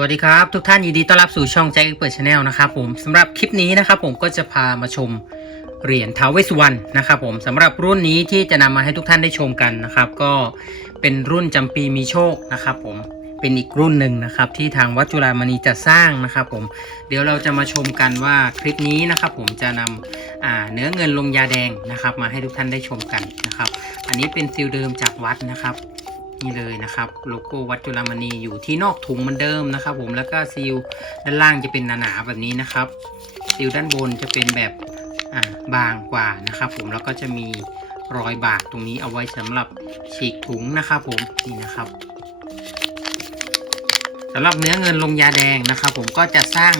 วัสดีครับ ทุกท่านยินดีต้อนรับสู่ช่องแจ็คเปิดชาแนลนะครับผมสำหรับคลิปนี้นะครับผมก็จะพามาชมเหรียญท้าวเวสสุวรรณนะครับผมสำหรับรุ่นนี้ที่จะนำมาให้ทุกท่านได้ชมกันนะครับ ก็เป็นรุ่นจำปีมีโชคนะครับผมเป็นอีกรุ่นหนึ่งนะครับที่ทางวัดจุฬามณีจะสร้างนะครับผมเดี๋ยวเราจะมาชมกันว่าคลิปนี้นะครับผมจะนำอ่าเนื้อเงินลงยาแดงนะครับ มาให้ทุกท่านได้ชมกันนะครับ อันนี้เป็นซิลเดิมจากวัดนะครับ นี่เลยนะครับโลโก้วัดจุฬามณีอยู่ที่นอกถุงเหมือนเดิมนะครับ ผมแล้วก็ซีลด้านล่างจะเป็นหนาๆแบบนี้นะครับซีลด้านบนจะเป็นแบบอ่าบางกว่านะครับ ผมแล้วก็จะมีรอยบากตรงนี้เอาไว้สำหรับฉีกถุงนะครับ ผมนี่นะครับสำหรับเนื้อเงินลงยาแดงนะครับ ผมก็จะสร้าง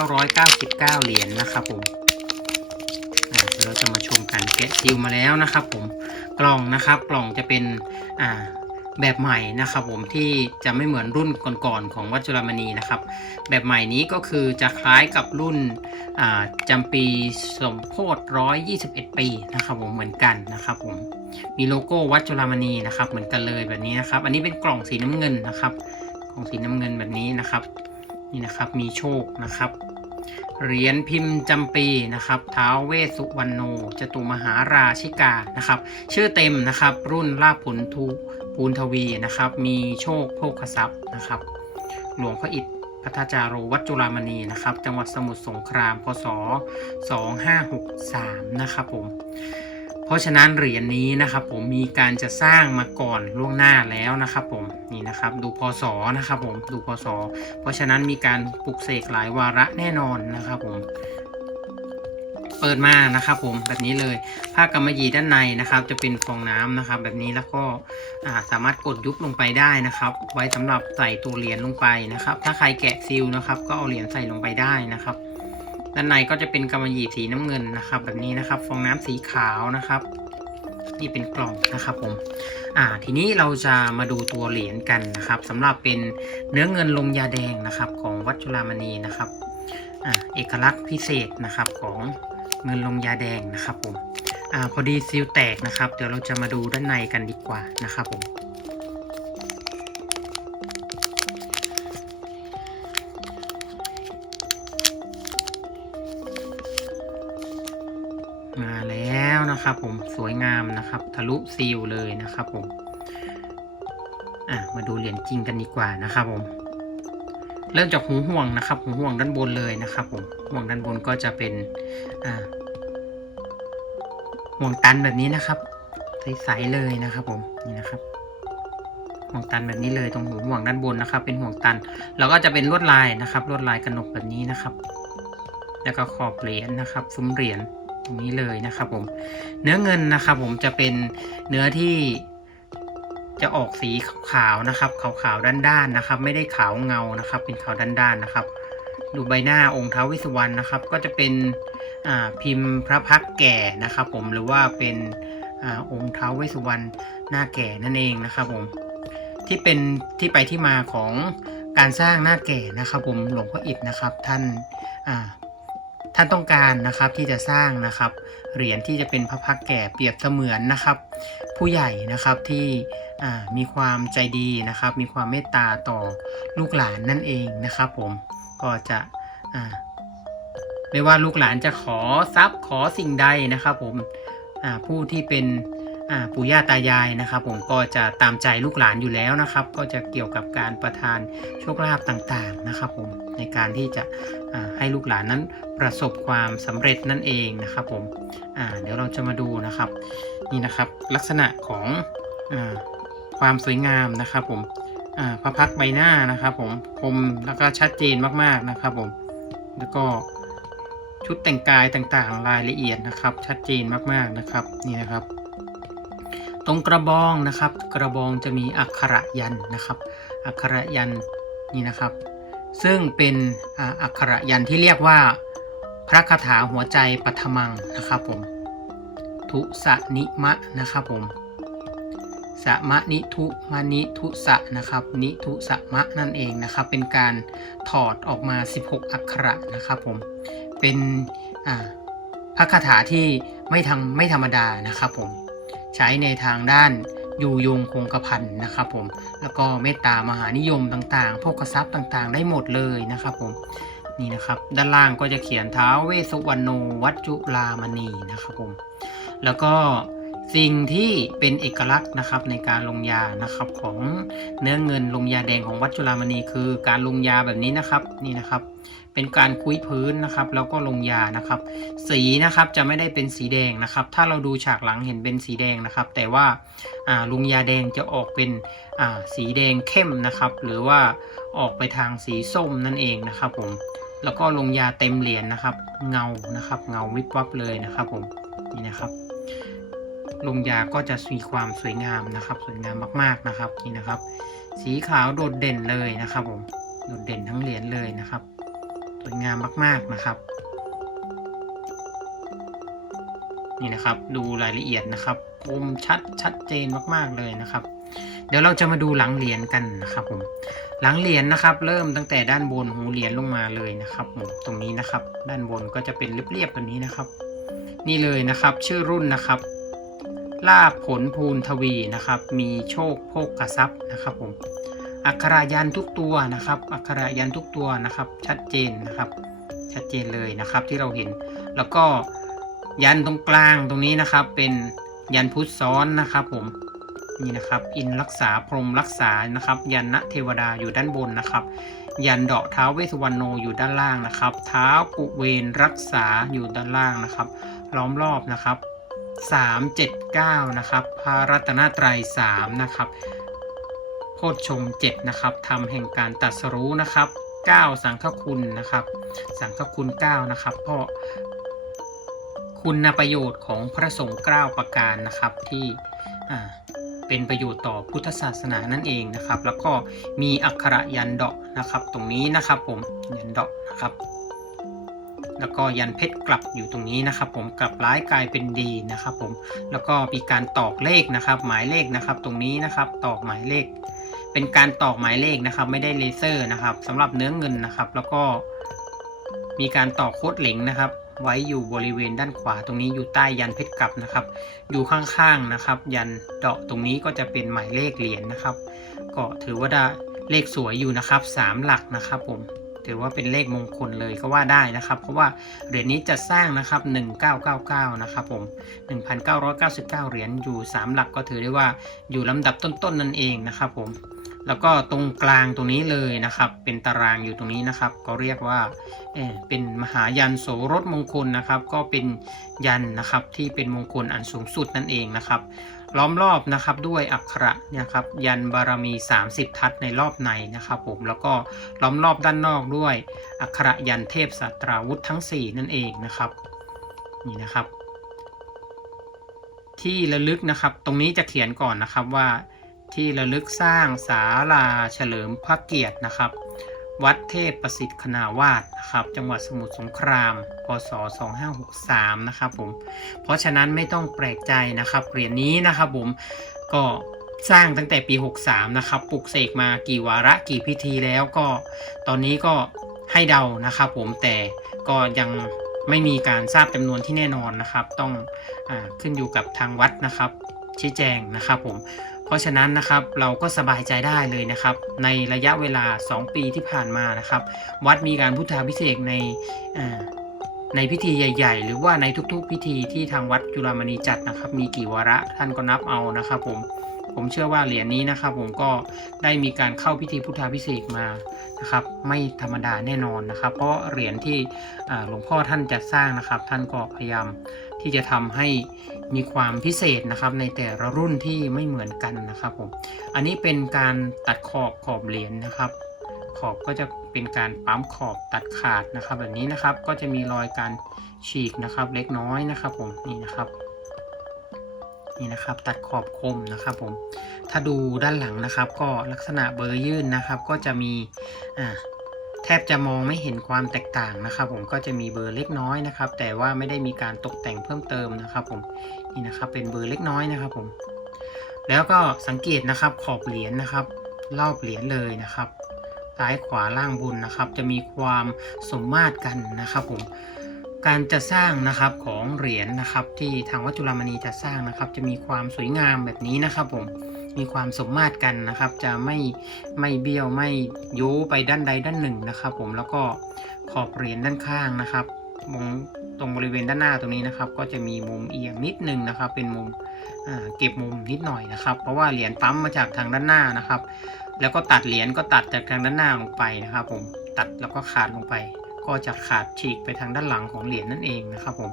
1,999 เหรียญนะครับ ผมอ่าเดี๋ยวเราจะมาชมกันแกะซีลมาแล้วนะครับ ผมกล่องนะครับกล่องจะเป็นอ่า แบบใหม่นะครับผมที่จะไม่เหมือนรุ่นก่อนๆของวัดจุฬามณีนะครับ แบบใหม่นี้ก็คือจะคล้ายกับรุ่นจำปีสมโพธิ121 ปีนะครับผมเหมือนกันนะครับผมมีโลโก้วัดจุฬามณีนะครับ เหมือนกันเลยแบบนี้นะครับ อันนี้เป็นกล่องสีน้ำเงินนะครับ กล่องสีน้ำเงินแบบนี้นะครับ นี่นะครับมีโชคนะครับ เหรียญพิมพ์จำปีนะครับท้าวเวสุวรรณโนจตุมหาราชิกานะครับ ชื่อเต็มนะครับ รุ่นลาภผลทูปูนทวีนะครับ มีโชคโภคทรัพย์นะครับ หลวงพระอิฐพัทจาโรวัดจุฬามณีนะครับ จังหวัดสมุทรสงครามพศ2563 นะครับผม เพราะฉะนั้นเหรียญนี้นะครับผมมีการจะสร้างมาก่อนล่วงหน้าแล้วนะครับผมนี่นะครับดูพศนะครับผมดูพศ เพราะฉะนั้นมีการปลุกเสกหลายวาระแน่นอนนะครับผมเปิดมานะครับผมแบบนี้เลยผ้ากำมะหยี่ด้านในนะครับ จะเป็นฟองน้ำนะครับ แบบนี้แล้วก็สามารถกดยุบลงไปได้นะครับ ไว้สำหรับใส่ตัวเหรียญลงไปนะครับ ถ้าใครแกะซีลนะครับ ก็เอาเหรียญใส่ลงไปได้นะครับ ด้านในก็จะเป็นกำมะหยี่สีน้ำเงินนะครับ แบบนี้นะครับ ฟองน้ำสีขาวนะครับ นี่เป็นกล่องนะครับผมอ่าทีนี้เราจะมาดูตัวเหรียญกันนะครับสำหรับเป็นเนื้อเงินลงยาแดงนะครับ ของวัดจุฬามณีนะครับอ่าเอกลักษณ์พิเศษนะครับของเงินลงยาแดงนะครับผมอ่าพอดีซีลแตกนะครับ เดี๋ยวเราจะมาดูด้านในกันดีกว่านะครับผม นะครับผมสวยงามนะครับทะลุซีลเลยนะครับผมอะมาดูเหรียญจริงกันดีกว่านะครับผมเริ่มจากหูห่วงนะครับหูห่วงด้านบนเลยนะครับผมห่วงด้านบนก็จะเป็นอ่าห่วงตันแบบนี้นะครับใสๆเลยนะครับ ผมนี่นะครับห่วงตันแบบนี้เลยตรงหูห่วงด้านบนนะครับ เป็นห่วงตัน แล้วก็จะเป็นลวดลายนะครับ ลวดลายกระหนกแบบนี้นะครับ แล้วก็ขอบเหรียญนะครับ ซุ้มเหรียญ รงนี้เลยนะครับผม เนื้อเงินนะครับผมจะเป็นเนื้อที่จะออกสีขาวๆนะครับ ขาวๆด้านๆนะครับ ไม่ได้ขาวเงานะครับ เป็นขาวด้านๆนะครับ ดูใบหน้าองค์ท้าววิสวรรณนะครับ ก็จะเป็นพิมพ์พระพักแก่นะครับ ผมหรือว่าเป็นอองค์ท้าววสสุวรรณหน้าแก่นั่นเองนะครับผมที่เป็นที่ไปที่มาของการสร้างหน้าแก่นะครับ ผมหลวงพ่ออิฐนะครับ ท่านา ท่านต้องการนะครับที่จะสร้างนะครับเหรียญที่จะเป็นพระพักข์แก่เปรียบเสมือนนะครับ ผู้ใหญ่นะครับที่มีความใจดีนะครับ มีความเมตตาต่อลูกหลานนั่นเองนะครับ ผมก็จะไม่ว่าลูกหลานจะขอทรัพย์ขอสิ่งใดนะครับ ผมผู้ที่เป็น ปู่ย่าตายายนะครับ ผมก็จะตามใจลูกหลานอยู่แล้วนะครับ ก็จะเกี่ยวกับการประทานโชคลาภต่างๆนะครับ ผมในการที่จะให้ลูกหลานนั้นประสบความสำเร็จนั่นเองนะครับ ผมเดี๋ยวเราจะมาดูนะครับนี่นะครับ ลักษณะของอความสวยงามนะครับ ผมพระพักใบหน้านะครับ ผมคมแล้วก็ชัดเจนมากๆนะครับ ผมแล้วก็ชุดแต่งกายต่างๆ รายละเอียดนะครับ ชัดเจนมากๆนะครับนี่นะครับ รงกระบองนะครับ กระบองจะมีอักขระยันนะครับ อักขระยันนี่นะครับ ซึ่งเป็นอักขระยันที่เรียกว่า พระคาถาหัวใจปัทมังนะครับผมทุสนิมะนะครับผมสมะนิทุมะนิทุสะนะครับนิทุสะมะนั่นเองนะครับ เป็นการถอดออกมา 16 อักขระนะครับผมเป็นพระคาถาที่ไม่ทำไม่ธรรมดานะครับผม ใช้ในทางด้านอยู่ยงคงกระพันนะครับผม แล้วก็เมตตามหานิยมต่างๆ พวกกทรัพย์ต่างๆ ได้หมดเลยนะครับผม นี่นะครับ ด้านล่างก็จะเขียนเท้าเวสสุวรรณโนวัจจุลามณีนะครับผม แล้วก็ สิ่งที่เป็นเอกลักษณ์นะครับในการลงยานะครับของเนื้อเงินลงยาแดงของวัดจุฬามณีคือการลงยาแบบนี้นะครับนี่นะครับเป็นการคุ้ยพื้นนะครับ แล้วก็ลงยานะครับ สีนะครับจะไม่ได้เป็นสีแดงนะครับ ถ้าเราดูฉากหลังเห็นเป็นสีแดงนะครับ แต่ว่าลงยาแดงจะออกเป็นสีแดงเข้มนะครับ หรือว่าออกไปทางสีส้มนั่นเองนะครับผมแล้วก็ลงยาเต็มเหรียญนะครับ เงานะครับ เงาวิบวับเลยนะครับผมนี่นะครับ ลงยาก็จะมีความสวยงามนะครับ สวยงามมากๆนะครับนี่นะครับ สีขาวโดดเด่นเลยนะครับผมโดดเด่นทั้งเหรียญเลยนะครับ สวยงามมากๆนะครับ นี่นะครับดูรายละเอียดนะครับคมชัดชัดเจนมากๆเลยนะครับ เดี๋ยวเราจะมาดูหลังเหรียญกันนะครับผมหลังเหรียญนะครับ เริ่มตั้งแต่ด้านบนหูเหรียญลงมาเลยนะครับผมตรงนี้นะครับ ด้านบนก็จะเป็นเรียบๆแบบนี้นะครับ นี่เลยนะครับ ชื่อรุ่นนะครับ ลาบผลภูนทวีนะครับ มีโชคโภกกระซับนะครับผมอักขระยันทุกตัวนะครับ อักขระยันทุกตัวนะครับ ชัดเจนนะครับ ชัดเจนเลยนะครับที่เราเห็น แล้วก็ยันตรงกลางตรงนี้นะครับ เป็นยันพุทธซ้อนนะครับ ผมนี่นะครับ อินรักษาพรมรักษานะครับ ยันณเทวดาอยู่ด้านบนนะครับ ยันเดาะเท้าเวสวรรณโนอยู่ด้านล่างนะครับ เท้ากุเวนรักษาอยู่ด้านล่างนะครับ ล้อมรอบนะครับ 379 นะครับ พระรัตนตรัย3นะครับ โพชฌง7นะครับธรรมแห่งการตรัสรู้นะครับ 9 สังฆคุณนะครับ สังฆคุณ 9 นะครับเพราะคุณประโยชน์ของพระสงฆ์9ประการนะครับที่เป็นประโยชน์ต่อพุทธศาสนานั่นเองนะครับ แล้วก็มีอักขระยันเดาะนะครับ ตรงนี้นะครับผมยันเดาะนะครับ แล้วก็ยันเพชรกลับอยู่ตรงนี้นะครับ ผมกลับร้ายกลายเป็นดีนะครับ ผมแล้วก็มีการตอกเลขนะครับ หมายเลขนะครับ ตรงนี้นะครับตอกหมายเลข เป็นการตอกหมายเลขนะครับ ไม่ได้เลเซอร์นะครับสำหรับเนื้อเงินนะครับ แล้วก็มีการตอกโคดเหล็งนะครับ ไว้อยู่บริเวณด้านขวาตรงนี้อยู่ใต้ยันเพชรกลับนะครับ อยู่ข้างๆนะครับ ยันเดาะตรงนี้ก็จะเป็นหมายเลขเหรียญนะครับ ก็ถือว่าได้เลขสวยอยู่นะครับสามหลักนะครับผม ถือว่าเป็นเลขมงคลเลยก็ว่าได้นะครับ เพราะว่าเหรียญนี้จะสร้างนะครับ 1999 นะครับผม 1999 เหรียญอยู่ 3 หลักก็ถือได้ว่าอยู่ลำดับต้นๆนั่นเองนะครับผมแล้วก็ตรงกลางตรงนี้เลยนะครับ เป็นตารางอยู่ตรงนี้นะครับ ก็เรียกว่าเออเป็นมหายันโสรถมงคลนะครับ ก็เป็นยันนะครับที่เป็นมงคลอันสูงสุดนั่นเองนะครับ ล้อมรอบนะครับด้วยอักขระนี่ยครับยันบารมี 30 ทัศในรอบในนะครับผมแล้วก็ล้อมรอบด้านนอกด้วยอักขระยันเทพสัตราวุธทั้ง 4 นั่นเองนะครับนี่นะครับ ที่ระลึกนะครับตรงนี้จะเขียนก่อนนะครับว่าที่ระลึกสร้างศาลาเฉลิมพระเกียรตินะครับ วัดเทพประสิทธิ์คณาวาสนะครับ จังหวัดสมุทรสงคราม พศ 2563 นะครับผม เพราะฉะนั้นไม่ต้องแปลกใจนะครับ เหรียญนี้นะครับผม ก็สร้างตั้งแต่ปี 63 นะครับปลุกเสกมากี่วาระกี่พิธีแล้วก็ ตอนนี้ก็ให้เดานะครับผม แต่ก็ยังไม่มีการทราบจำนวนที่แน่นอนนะครับ ต้องอขึ้นอยู่กับทางวัดนะครับ ชี้แจงนะครับผม เพราะฉะนั้นนะครับเราก็สบายใจได้เลยนะครับ ในระยะเวลา 2 ปีที่ผ่านมานะครับ วัดมีการพุทธาพิเศษในในพิธีใหญ่ ๆ หรือว่าในทุกๆ พิธีที่ทางวัดจุฬามณีจัดนะครับ มีกี่วาระท่านก็นับเอานะครับผมผมเชื่อว่าเหรียญนี้นะครับผมก็ได้มีการเข้าพิธีพุทธาพิเศษมานะครับ ไม่ธรรมดาแน่นอนนะครับ เพราะเหรียญที่หลวงพ่อท่านจัดสร้างนะครับ ท่านก็พยายาม ที่จะทำให้มีความพิเศษนะครับ ในแต่ละรุ่นที่ไม่เหมือนกันนะครับผมอันนี้เป็นการตัดขอบขอบเหรียญนะครับ ขอบก็จะเป็นการปั๊มขอบตัดขาดนะครับ แบบนี้นะครับก็จะมีรอยการฉีกนะครับ เล็กน้อยนะครับผมนี่นะครับนี่นะครับ ตัดขอบคมนะครับผมถ้าดูด้านหลังนะครับ ก็ลักษณะเบอร์ยื่นนะครับ ก็จะมีอ่า แทบจะมองไม่เห็นความแตกต่างนะครับ ผมก็จะมีเบอร์เล็กน้อยนะครับ แต่ว่าไม่ได้มีการตกแต่งเพิ่มเติมนะครับ ผมนี่นะครับเป็นเบอร์เล็กน้อยนะครับผมแล้วก็สังเกตนะครับขอบเหรียญนะครับ รอบเหรียญเลยนะครับ ซ้ายขวาล่างบนนะครับ จะมีความสมมาตรกันนะครับ ผมการจะสร้างนะครับของเหรียญนะครับ ที่ทางวัดจุฬามณีจะสร้างนะครับ จะมีความสวยงามแบบนี้นะครับ ผม มีความสมมาตรกันนะครับ จะไม่ไม่เบี้ยวไม่โยุไปด้านใดด้านหนึ่งนะครับ ผมแล้วก็ขอบเหรียญด้านข้างนะครับมงตรงบริเวณด้านหน้าตรงนี้นะครับ ก็จะมีมุมเอียงนิดนึงนะครับ เป็นมุมเก็บมุมนิดหน่อยนะครับ เพราะว่าเหรียญปั๊มมาจากทางด้านหน้านะครับ แล้วก็ตัดเหรียญก็ตัดจากทางด้านหน้าลงไปนะครับ ผมตัดแล้วก็ขาดลงไป ก็จะขาดฉีกไปทางด้านหลังของเหรียญนั่นเองนะครับผม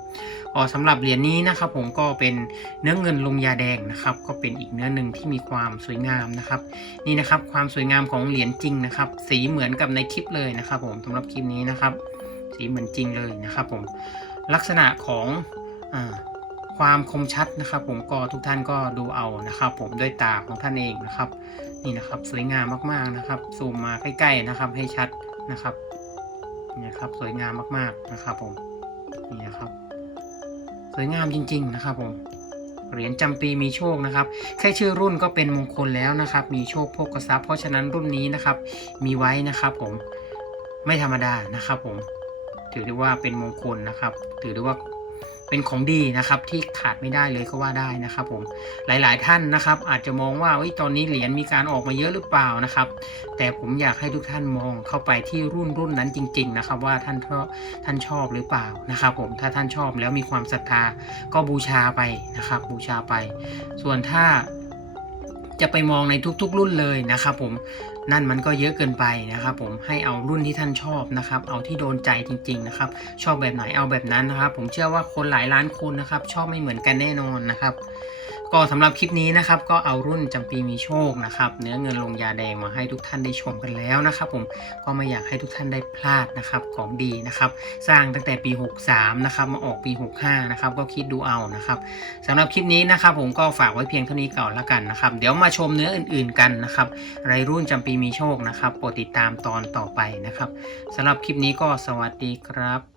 อ๋อสำหรับเหรียญนี้นะครับผมก็เป็นเนื้อเงินลงยาแดงนะครับ ก็เป็นอีกเนื้อหนึ่งที่มีความสวยงามนะครับ นี่นะครับความสวยงามของเหรียญจริงนะครับ สีเหมือนกับในคลิปเลยนะครับผมสำหรับคลิปนี้นะครับ สีเหมือนจริงเลยนะครับผมลักษณะของอความคมชัดนะครับ ผมก็ทุกท่านก็ดูเอานะครับ ผมด้วยตาของท่านเองนะครับ นี่นะครับสวยงามมากๆนะครับซูมมาใกล้ ๆนะครับ ให้ชัดนะครับ นี่ครับสวยงามมากๆนะครับผมนี่นะครับ สวยงามจริง ๆ นะครับผมเหรียญจำปีมีโชคนะครับ แค่ชื่อรุ่นก็เป็นมงคลแล้วนะครับ มีโชคโภคทรัพย์เพราะฉะนั้นรุ่นนี้นะครับ มีไว้นะครับ ผมไม่ธรรมดานะครับ ผม ถือได้ว่าเป็นมงคลนะครับ ถือได้ว่า เป็นของดีนะครับที่ขาดไม่ได้เลยก็ว่าได้นะครับผมหลายๆท่านนะครับ อาจจะมองว่าเอ้ตอนนี้เหรียญมีการออกมาเยอะหรือเปล่านะครับ แต่ผมอยากให้ทุกท่านมองเข้าไปที่รุ่นรุ่นนั้นจริง ๆ นะครับ ว่าท่านท่านชอบหรือเปล่านะครับ ผมถ้าท่านชอบแล้วมีความศรัทธาก็บูชาไปนะครับ บูชาไป ส่วนถ้า จะไปมองในทุกๆรุ่นเลยนะครับผมนั่นมันก็เยอะเกินไปนะครับผมให้เอารุ่นที่ท่านชอบนะครับเอาที่โดนใจจริงๆนะครับชอบแบบไหนเอาแบบนั้นนะครับ ผมเชื่อว่าคนหลายล้านคนนะครับชอบไม่เหมือนกันแน่นอนนะครับ ก็สำหรับคลิปนี้นะครับก็เอารุ่นจำปีมีโชคนะครับเนื้อเงินลงยาแดงมาให้ทุกท่านได้ชมกันแล้วนะครับผมก็ไม่อยากให้ทุกท่านได้พลาดนะครับของดีนะครับสร้างตั้งแต่ปี 63นะครับมาออกปี 65นะครับก็คิดดูเอานะครับสำหรับคลิปนี้นะครับผมก็ฝากไว้เพียงเท่านี้ก่อนละกันนะครับเดี๋ยวมาชมเนื้ออื่น ๆกันนะครับไรรุ่นจำปีมีโชคนะครับโปรดติดตามตอนต่อไปนะครับสำหรับคลิปนี้ก็สวัสดีครับ